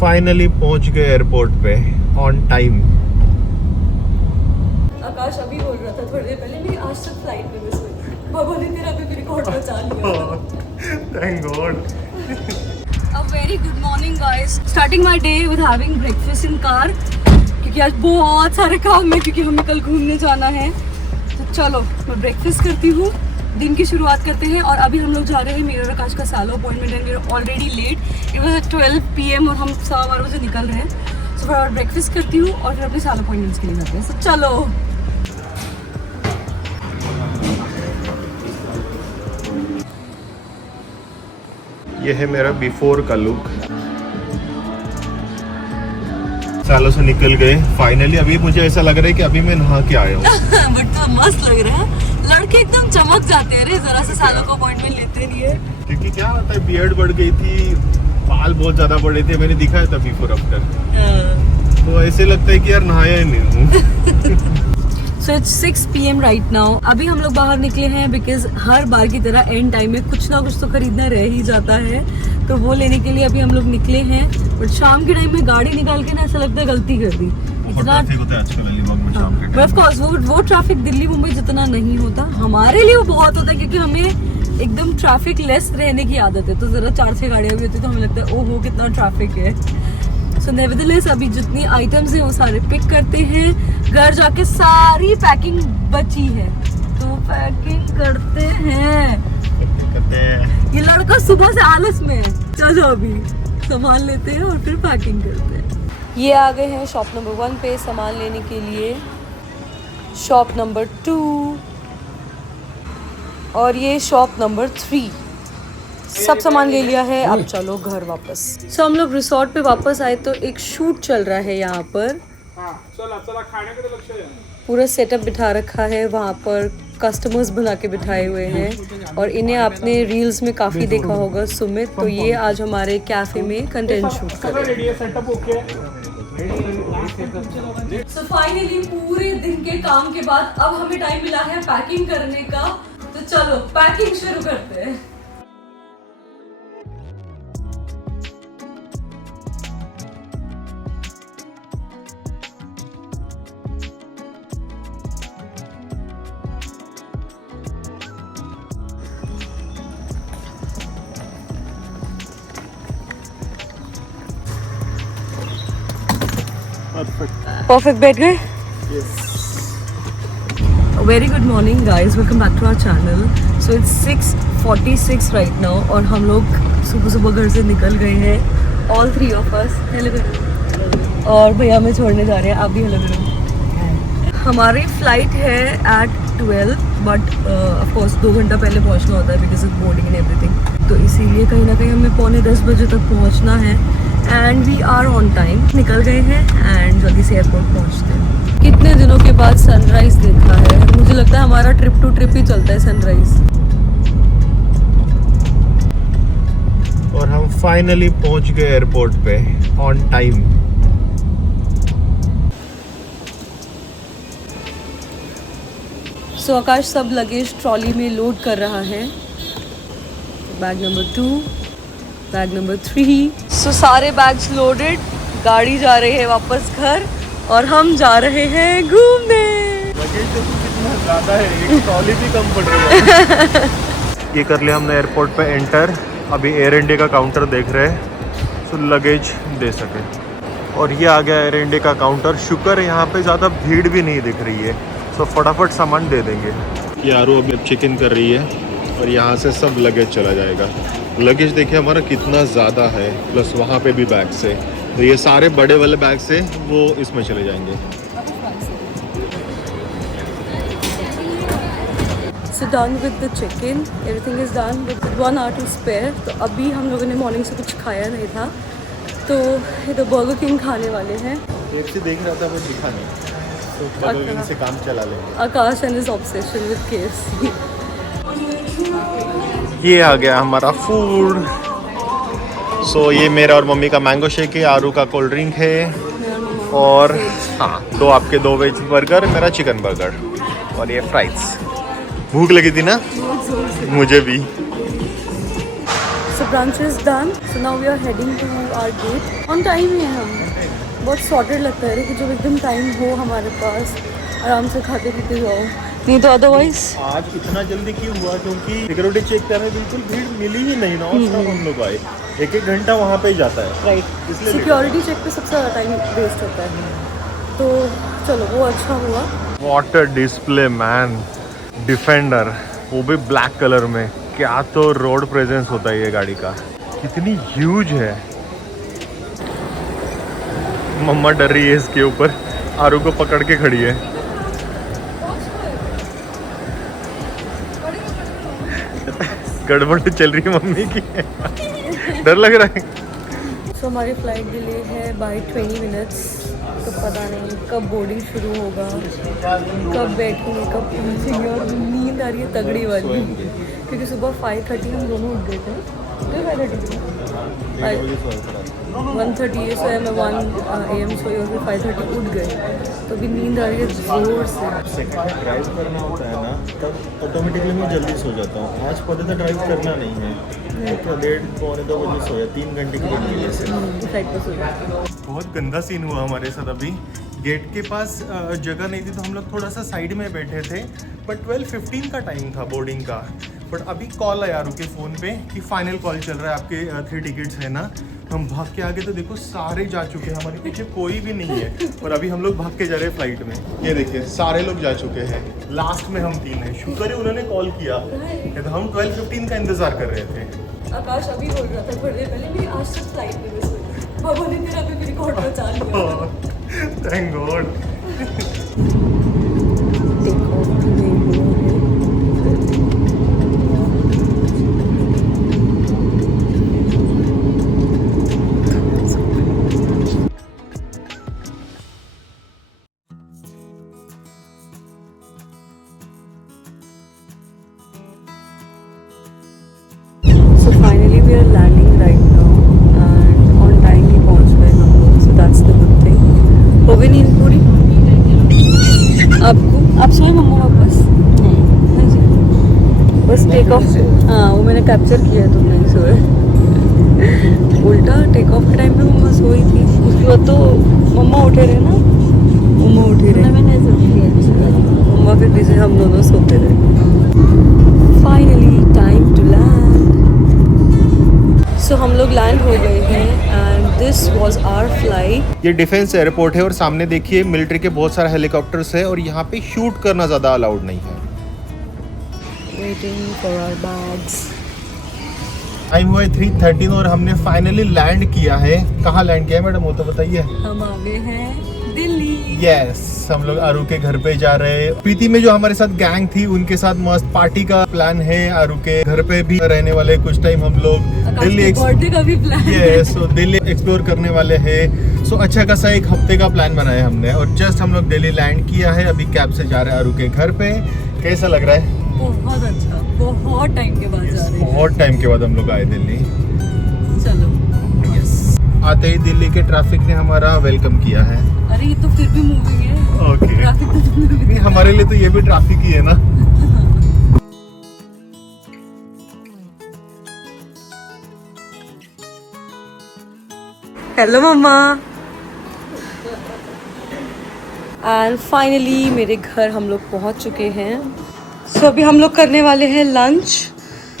Finally पहुंच गए airport पे ऑन टाइम। आकाश अभी बोल रहा था थोड़ी देर पहले मेरी आज तक फ्लाइट में मिस हुई। बाबा ने तेरा भी रिकॉर्ड बचा लिया। Thank God. A very good morning guys. Starting my day with having breakfast in car क्योंकि आज बहुत सारे काम है क्योंकि हमें कल घूमने जाना है। तो चलो मैं ब्रेकफास्ट करती हूँ, दिन की शुरुआत करते हैं। और अभी हम लोग जा रहे हैं मेरे और आकाश का सालो अपॉइंटमेंट है। We already late, it was 12 PM और हम 12:15 बजे निकल रहे हैं। सो फटाफट ब्रेकफास्ट करती हूँ और फिर अपने सालो अपॉइंटमेंट्स के लिए जाते हैं। सो चलो। ये है मेरा बिफोर का लुक। सालों से निकल गए फाइनली। अभी मुझे ऐसा लग रहा है कि अभी मैं नहा के आया हूँ। बट तो मस्त लग रहा है। लड़के एकदम चमक जाते हैं रे, जरा से सालों का अपॉइंटमेंट लेते नहीं है। क्योंकि क्या होता है, बियर्ड बढ़ गई थी, बाल बहुत ज्यादा बढ़े थे, मैंने दिखाया था बिफोर आफ्टर। तो ऐसे लगता है कि यार नहाया ही नहीं हूँ। So it's 6 PM right now. अभी हम लोग बाहर निकले हैं बिकॉज हर बार की तरह एंड टाइम में कुछ ना कुछ तो खरीदना रह ही जाता है, तो वो लेने के लिए अभी हम लोग निकले हैं। बट शाम के टाइम में गाड़ी निकाल के ना ऐसा लगता है गलती कर दी। इतना ऑफ कोर्स वो ट्रैफिक दिल्ली मुंबई जितना नहीं होता, हमारे लिए वो बहुत होता है क्योंकि हमें एकदम ट्रैफिक लेस रहने की आदत है। तो जरा 4-6 गाड़ियाँ भी होती है तो हमें लगता है ओहो कितना ट्रैफिक है। सो नेवरदलेस अभी जितनी आइटम्स हैं वो सारे पिक करते हैं। घर जाके सारी पैकिंग बची है तो पैकिंग करते हैं। ये लड़का सुबह से आलस में है। चलो अभी सामान लेते हैं और फिर पैकिंग करते हैं। ये आ गए हैं शॉप नंबर 1 पे सामान लेने के लिए, शॉप नंबर 2 और ये शॉप नंबर 3। सब सामान ले लिया है, अब चलो घर वापस। सो हम लोग रिसोर्ट पे वापस आए तो एक शूट चल रहा है यहाँ पर। पूरा सेटअप बिठा रखा है वहाँ पर, कस्टमर्स बुला के बिठाए हुए हैं और इन्हें आपने रील्स में काफ़ी देखा होगा सुमित। तो ये आज हमारे कैफे में कंटेंट शूट कर रहे हैं। सो फाइनली पूरे दिन के काम के बाद अब हमें टाइम मिला है पैकिंग करने का, तो चलो पैकिंग शुरू करते हैं। परफेक्ट बैठ गए। Very good morning guys, welcome back to our channel. So it's 6:46 right now और हम लोग सुबह सुबह घर से निकल गए हैं, ऑल 3 ऑफ अस। हेलो करो। और भैया हमें छोड़ने जा रहे हैं, आप भी हेलो करो। हमारी फ्लाइट है एट 12 बट ऑफकोर्स 2 घंटा पहले पहुंचना होता है because of boarding and everything. तो इसीलिए कहीं ना कहीं हमें 9:45 बजे तक पहुंचना है and we are on time. निकल गए हैं एंड जल्दी से एयरपोर्ट पहुंचते हैं। कितने दिनों के बाद सनराइज देखा है, मुझे लगता है हमारा ट्रिप टू ट्रिप ही चलता है सनराइज। और हम फाइनली पहुंच गए एयरपोर्ट पे ऑन टाइम। सो आकाश सब लगेज ट्रॉली में लोड कर रहा है। Bag number 2, bag number 3। सो सारे बैग्स लोडेड, गाड़ी जा रही है वापस घर और हम जा रहे हैं घूमने। लगेज देखो कितना ज़्यादा है, एक ट्रॉली भी कम पड़ रही है। ये कर लिया हमने एयरपोर्ट पे एंटर। अभी एयर इंडिया का काउंटर देख रहे हैं तो लगेज दे सके। और ये आ गया एयर इंडिया का काउंटर। शुक्र है यहाँ पे ज़्यादा भीड़ भी नहीं दिख रही है, तो फटाफट सामान दे देंगे। ये आरू अभी चेक इन कर रही है और यहाँ से सब लगेज चला जाएगा। लगेज देखिए हमारा कितना ज़्यादा है, प्लस वहाँ पे भी बैग्स है। तो ये सारे बड़े वाले बैग्स है वो इसमें चले जाएंगे। So done with the check-in, everything is done with 1 hour to spare। तो अभी हम लोगों ने मॉर्निंग से कुछ खाया नहीं था तो इधर बर्गर किंग खाने वाले हैं। KFC देख रहा था वो दिखा नहीं, तो बर्गर किंग से काम चला लेंगे। Akash and his obsession with KFC। ये आ गया हमारा फूड। सो ये मेरा और मम्मी का मैंगो शेक है, आरू का कोल्ड ड्रिंक है और हाँ 2 आपके 2 वेज बर्गर, मेरा चिकन बर्गर और ये फ्राइज। भूख लगी थी ना? मुझे भी। So branches done. So now we are heading to our gate. On time है हम. बहुत sorted लगता है कि जब एकदम टाइम हो हमारे पास आराम से खाते पीते जाओ. नहीं तो अदरवाइज आज इतना जल्दी क्यों हुआ? क्योंकि सिक्योरिटी चेक करने बिल्कुल भीड़ मिली ही नहीं ना, उसका हम लोग आए 1-1 घंटा वहाँ पे ही जाता है. राइट. इसलिए सिक्योरिटी चेक पे सबसे ज़्यादा टाइम वेस्ट होता है. तो चलो वो अच्छा हुआ. वाटर डिस्प्ले मैन, डिफेंडर, वो भी ब्लैक कलर में. क्या तो रोड प्रेजेंस होता है ये गाड़ी का. कितनी ह्यूज है. मम्मा डर रही है इसके ऊपर, आरू को पकड़ के खड़ी है. गड़बड़ चल रही है मम्मी की. डर लग रहा है. सो हमारी फ्लाइट डिले है बाय 20 मिनट्स. तो पता नहीं कब बोर्डिंग शुरू होगा, कब बैठेंगे, कब पहुँचेंगे. और नींद आ रही है तगड़ी वाली क्योंकि सुबह 5:30 हम दोनों उठ गए थे. 1:30 सोया मैं 1 AM सोई और फिर 5:30 उठ गए. तो अभी नींद आ रही है जोर से. सेकंड ड्राइव करना होता है ना, तब ऑटोमेटिकली मैं जल्दी सो जाता हूँ. आज पता था ड्राइव करना नहीं है, तो 1:30-1:45 बजे सोया. 3 घंटे की नींद से फ्लाइट पर सो गए. बहुत गंदा सीन हुआ हमारे साथ. अभी गेट के पास जगह नहीं थी तो हम लोग थोड़ा सा साइड में बैठे थे. बट 12:15 का टाइम था बोर्डिंग का. बट अभी कॉल आया आरू के फ़ोन पे कि फाइनल कॉल चल रहा है, आपके 3 टिकट्स है ना. हम भाग के आगे तो देखो सारे जा चुके हैं, हमारे पीछे कोई भी नहीं है. और अभी हम लोग भाग के जा रहे हैं फ्लाइट में. ये देखिए सारे लोग जा चुके हैं, लास्ट में हम 3 हैं. शुक्र है उन्होंने कॉल किया, तो हम 12:15 का इंतज़ार कर रहे थे. आकाश अभी बोल रहा था थोड़ी देर पहले मेरी आज तक फ्लाइट में मिस हुई. बाबा ने तेरा भी रिकॉर्ड बचा लिया. Thank God. So finally we are landing right now and on time ही पहुंच गए हम लोग. So that's the good thing. हो गई नींद पूरी आपको? आप सोए मम्मा वापस? नहीं. बस टेक ऑफ. हाँ वो मैंने कैप्चर किया है, तुम नहीं सोए. उल्टा टेक ऑफ के टाइम पे मम्मा सोई थी, उसके बाद तो मम्मा उठे रहे ना. मम्मा उठी रहे, मम्मा फिर पीछे हम दोनों सोते रहे. Finally time to land. So हम लोग लैंड हो गए हैं and this was our flight. ये डिफेंस एयरपोर्ट है और सामने देखिए मिलिट्री के बहुत सारे हेलीकॉप्टर्स है और यहाँ पे शूट करना ज़्यादा अलाउड नहीं है. Waiting for our bags. Time हुआ है 3:13 और हमने फाइनली लैंड किया है. कहाँ लैंड किया है मैडम, वो तो बताइए. हम आ गए हैं दिल्ली. यस, हम लोग आरू के घर पे जा रहे हैं. प्रीति में जो हमारे साथ गैंग थी उनके साथ मस्त पार्टी का प्लान है. आरू के घर पे भी रहने वाले कुछ टाइम हम लोग. दिल्ली बर्थडे का भी प्लान है. सो दिल्ली एक्सप्लोर करने वाले हैं. सो अच्छा खासा 1 हफ्ते का प्लान बनाया हमने और जस्ट हम लोग दिल्ली लैंड किया है. अभी कैब से जा रहे हैं आरू के घर पे. कैसा लग रहा है? बहुत अच्छा. बहुत टाइम के बाद जा रहे हैं. बहुत टाइम के बाद हम लोग आए दिल्ली. चलो. आते ही दिल्ली के ट्रैफिक ने हमारा वेलकम किया है. अरे ये तो फिर भी मूविंग है. ओके. ट्रैफिक तो तुमने भी नहीं, हमारे लिए तो ये भी ट्रैफिक ही है ना. Hello mamma. एंड फाइनली मेरे घर हम लोग पहुंच चुके हैं. सो अभी हम लोग करने वाले हैं लंच.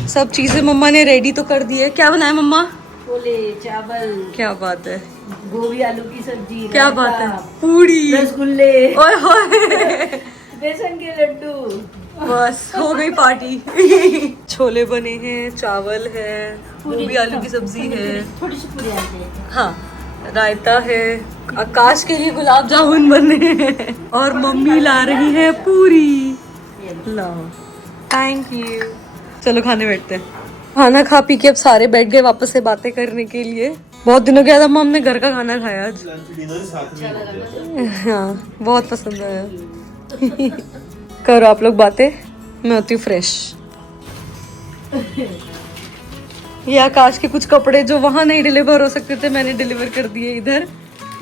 सब चीज़ें मम्मा ने रेडी तो कर दी है. क्या बनाया मम्मा? छोले चावल, क्या बात है. गोभी आलू की सब्जी, क्या रायता, बात है. पूरी, रसगुल्ले, ओए होए. बेसन के लड्डू. बस हो गई पार्टी. छोले बने हैं, चावल है, गोभी आलू की सब्जी है, थोड़ी सी पूरी आते हैं. हाँ रायता है. आकाश के लिए गुलाब जामुन बने हैं और मम्मी ला रही है पूरी. लाओ. Thank you. चलो खाने बैठते हैं. खाना खा पी के अब सारे बैठ गए वापस से बातें करने के लिए. बहुत दिनों के बाद अम्मा हमने घर का खाना खाया आज. हाँ बहुत पसंद आया. करो आप लोग बातें, मैं होती हूँ फ्रेश. ये आकाश के कुछ कपड़े जो वहाँ नहीं डिलीवर हो सकते थे मैंने डिलीवर कर दिए इधर.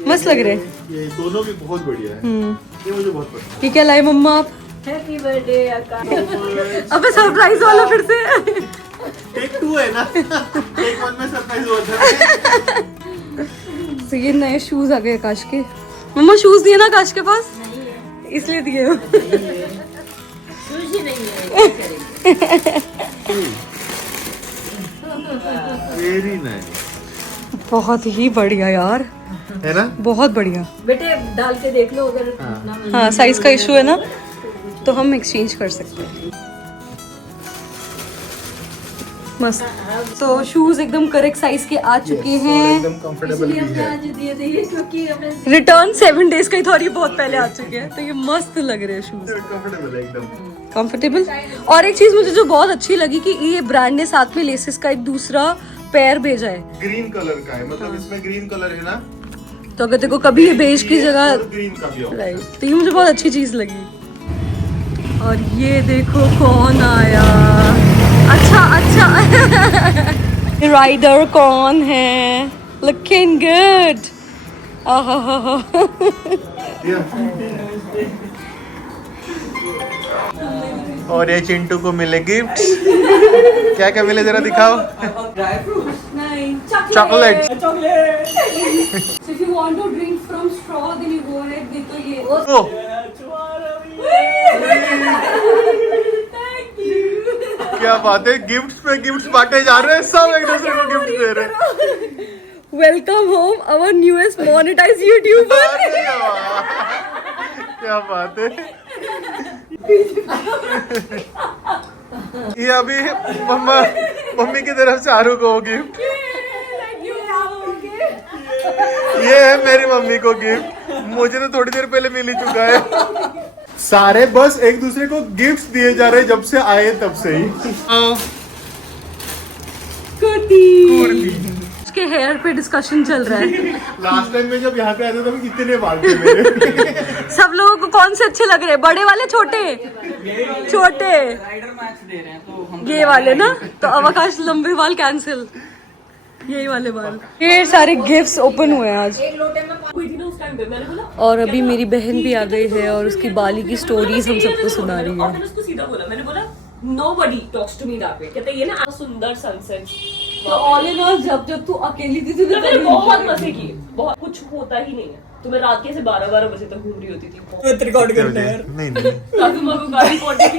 मस्त लग रहे हैं. ये दोनों भी बहुत बढ़िया है. ये मुझे बहुत पसंद. ये क्या लाए मम्मा आप? हैप्पी बर्थडे आकाश. अबे सरप्राइज वाला फिर से. टेक 2 है ना, टेक 1 में सरप्राइज हुआ था। तो ये नए शूज आ गए आकाश के। मम्मा शूज दिए ना आकाश के पास, इसलिए दिए हो। शूज ही नहीं है, क्या करेंगे? वेरी नाइस, बहुत ही बढ़िया यार, है ना? बहुत बढ़िया। बेटे डाल के देख लो, अगर हाँ साइज का इशू है ना, तो हम एक्सचेंज कर सकते हैं। मस्त। तो शूज एकदम करेक्ट साइज के आ चुके हैं। एकदम कंफर्टेबल भी हमने है। आज दिए थे ये, क्योंकि हमने रिटर्न 7 डेज का ही था और ये बहुत पहले आ चुके हैं, तो ये मस्त लग रहे हैं शूज, कंफर्टेबल है एकदम। कंफर्टेबल। और एक चीज मुझे जो बहुत अच्छी लगी कि ये ब्रांड ने साथ में लेसेस का एक दूसरा पेयर भेजा है, ग्रीन कलर का है, मतलब इसमें ग्रीन कलर है ना, तो अगर तेरे को कभी ये बेज की जगह, ग्रीन का भी होगा। राइट, तो ये मुझे बहुत अच्छी चीज लगी। और ये देखो कौन आया, अच्छा राइडर कौन है, लुकिंग गुड। और ये चिंटू को मिले गिफ्ट। क्या क्या मिले जरा दिखाओ। Chocolate. So if you want to drink from straw, then you go ahead with the ये। ओ, Thank you. क्या बात है, गिफ्ट्स पे गिफ्ट्स बांटे जा रहे हैं, सब एक दूसरे को गिफ्ट दे रहे हैं। Welcome home, our newest monetized YouTuber. अरे वाह, क्या बात है। ये अभी मम्मी की तरफ से आरू को गिफ्ट, ये है मेरी मम्मी को गिफ्ट, मुझे तो थोड़ी देर पहले मिल ही चुका है। सारे बस एक दूसरे को गिफ्ट्स दिए जा रहे हैं जब से आए तब से ही। उसके हेयर पे डिस्कशन चल रहा है। लास्ट टाइम में जब यहाँ पे आए थे तो कितने बाल थे मेरे। सब लोगों को कौन से अच्छे लग रहे हैं, बड़े वाले छोटे छोटे? राइडर मैक्स दे रहे हैं तो हम ये वाले ना, तो अवकाश लंबे बाल कैंसिल, यही वाले बाल। ये सारे गिफ्ट्स ओपन हुए हैं आज। और अभी मेरी बहन भी आ गई है और उसकी बाली की स्टोरीज हम सबको सुना रही है। मैंने उसको सीधा बोला, मैंने बोला nobody talks to me that way। कहते ये ना सुंदर सनसेट। तो ऑल इन ऑल जब तू अकेली थी तो तो मैंने बहुत मजे किए, बहुत कुछ होता ही नहीं है। तो मैं रात के से 12 बजे तक घूम रही होती थी। रिकॉर्ड करते हैं यार। नहीं नहीं, ताकि मैं को गाड़ी पहुंची थी।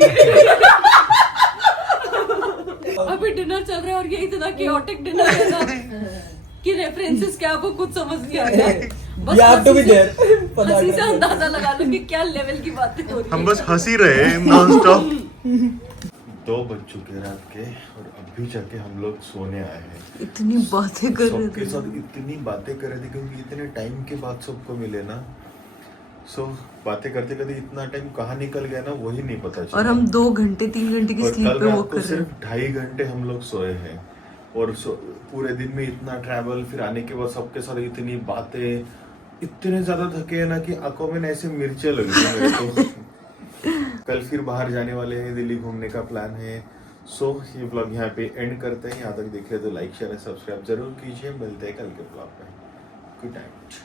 अभी डिनर चल रहा है और ये इतना chaotic डिनर है ना कि रेफरेंसेस क्या आपको कुछ समझ नहीं आ रहा है। बस You have to be there. हंसी से अंदाजा लगा लो कि क्या लेवल की बातें हो रही हम है। बस हंसी रहे नॉन स्टॉप। 2 बज चुके रात के और अभी जाके हम लोग सोने आए हैं। इतनी बातें कर रहे सबके थे। साथ इतनी बातें कर रहे थे क्योंकि इतने टाइम के बाद सबको मिले ना, सो बातें करते करते इतना टाइम कहाँ निकल गया ना वही नहीं पता चला। और हम 2 घंटे 3 घंटे की और स्लीप कल पे रात वॉक को कर रहे हैं। सिर्फ 2.5 घंटे हम लोग सोए हैं और पूरे दिन में इतना ट्रैवल, फिर आने के बाद सबके साथ इतनी बातें, इतने ज्यादा थके हैं ना कि आंखों में ऐसे मिर्चे लगी हैं मेरे को। कल फिर बाहर जाने वाले हैं, दिल्ली घूमने का प्लान है। सो ये ब्लॉग यहाँ पे एंड करते हैं। यहाँ तक देख रहे तो लाइक शेयर सब्सक्राइब जरूर कीजिए। मिलते हैं कल के ब्लॉग में। Good night.